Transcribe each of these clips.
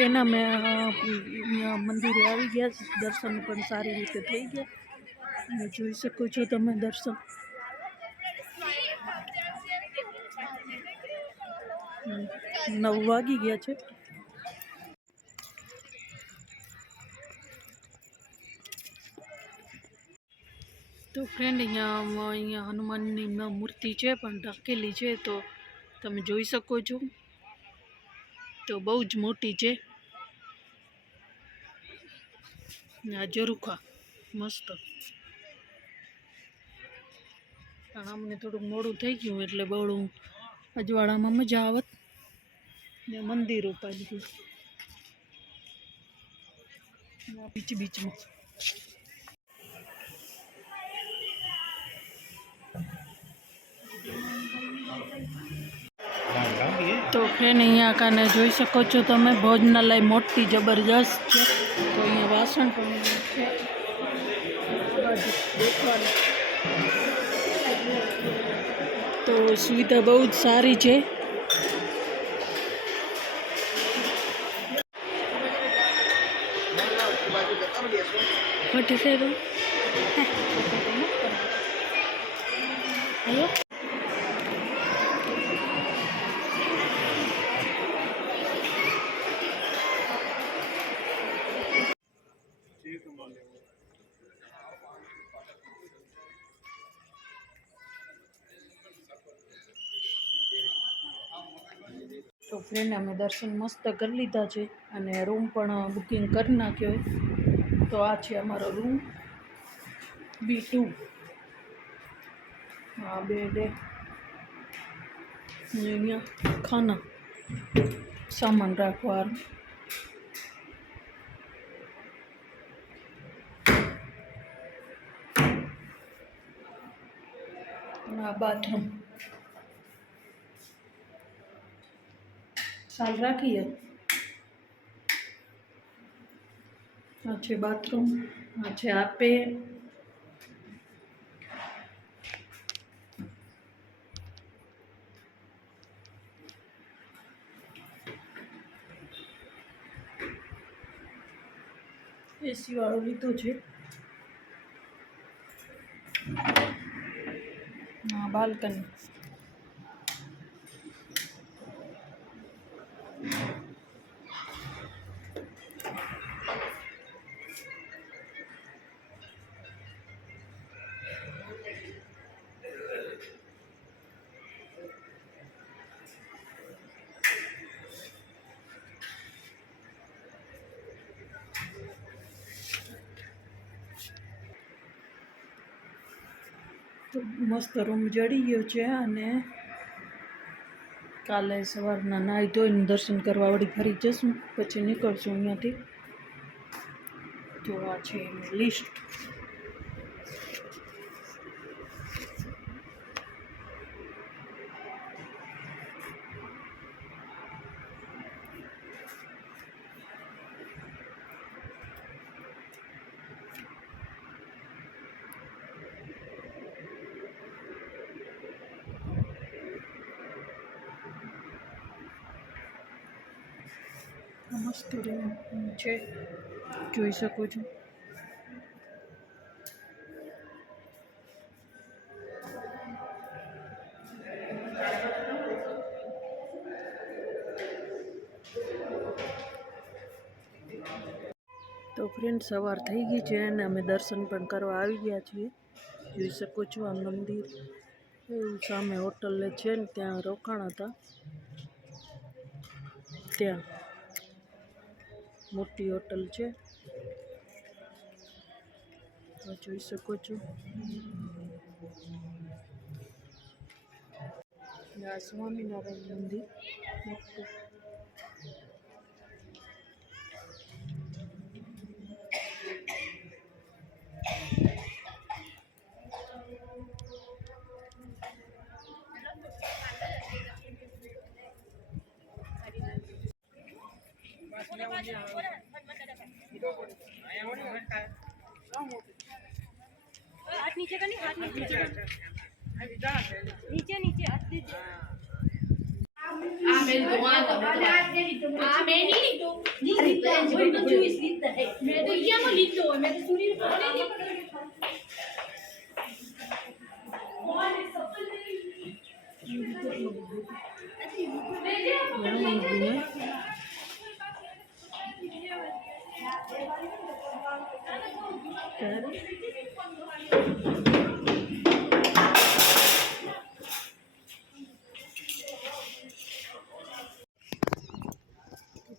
એના મેં મંદિરે આવી ગયા, દર્શન પણ સારી રીતે થઈ ગયા અને જોઈ શકો છો તમે દર્શન. 9 વાગી ગયા છે. તો ફ્રેન્ડ અહીંયા હનુમાનની મૂર્તિ છે પણ ઢકેલી છે, તો તમે જોઈ શકો છો. તો બહુ જ મોટી છે. આ ઝરૂખા મસ્ત. પણ અમને થોડુંક મોડું થઈ ગયું એટલે બહું અજવાળામાં મજા આવત ને મંદિર ઉપર બીચમાં. તો ફ્રેન્ડ અહીંયા કાને જોઈ શકો છો તમે ભોજનાલય મોટી જબરજસ્ત છે. તો અહીંયા વાસણ પણ છે દેખવાનું. તો સુવિધા બહુ જ સારી છે. તો ફ્રેન્ડ અમે દર્શન મસ્ત કરી લીધા છે અને રૂમ પણ બુકિંગ કરી નાખ્યો. તો આ છે અમારો રૂમ B2. આ બેડ અહીંયા ખાના સામાન રાખવા. આ બાથરૂમ સાલ રાખીએ. આ છે બાથરૂમ. આ છે આપે. એસી વાળો લીધો છે. હા બાલ્કની. તો મસ્ત રૂમ જડી ગયો છે અને કાલે સવારના નાહી ધોઈને દર્શન કરવા વળી ફરી જશું, પછી નીકળશું અહીંયાથી. તો આ છે એનું લિસ્ટ. મસ્ત રૂમ છે, જોઈ શકો છો. તો ફ્રેન્ડ સવાર થઈ ગઈ છે અને અમે દર્શન પણ કરવા આવી ગયા છીએ. જોઈ શકો છો આ મંદિર એવું સામે હોટલ છે ને ત્યાં રોકાણ હતા. ત્યાં મોટી હોટલ છે, જોઈ શકો છો. આ સ્વામિનારાયણ મંદિર મોટું. हाथ नीचे करनी, हाथ नीचे नीचे नीचे हाथ दीजिए. आ मैं नहीं ली तो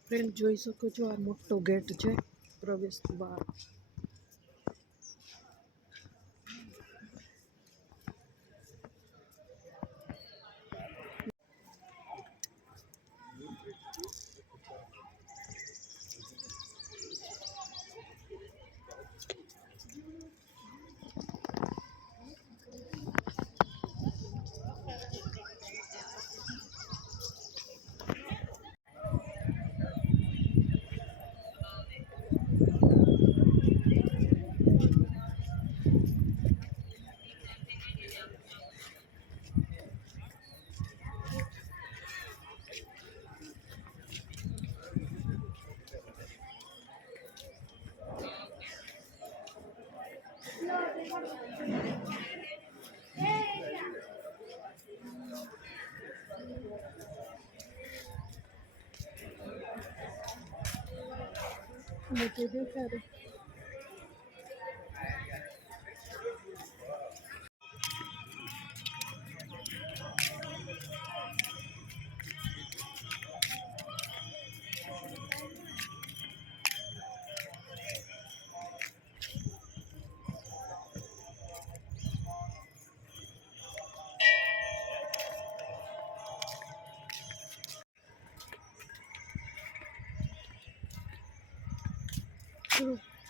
ફ્રેન્ડ જોઈ શકો છો, આ મોટો ગેટ છે પ્રવેશ દ્વાર. બધું દેખાડે.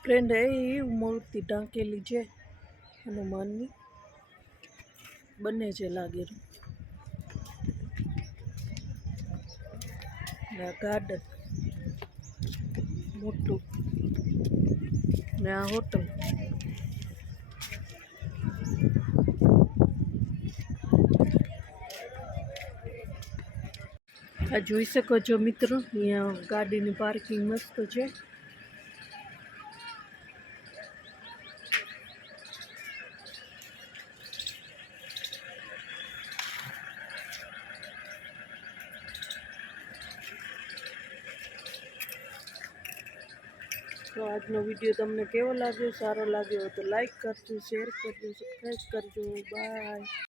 ફ્રેન્ડ એ મૂર્તિ ઢાંકેલી છે હનુમાનની, બને છે લાગેલું. ને આ ગાર્ડન મોટું, ને આ હોટલ. આ જોઈ શકો છો મિત્રો, અહીંયા ગાડીની પાર્કિંગ મસ્ત છે. તો આજનો વિડીયો તમને કેવો લાગ્યો? સારો લાગ્યો તો લાઈક કરજો, શેર કરજો, સબસ્ક્રાઈબ કરજો. બાય.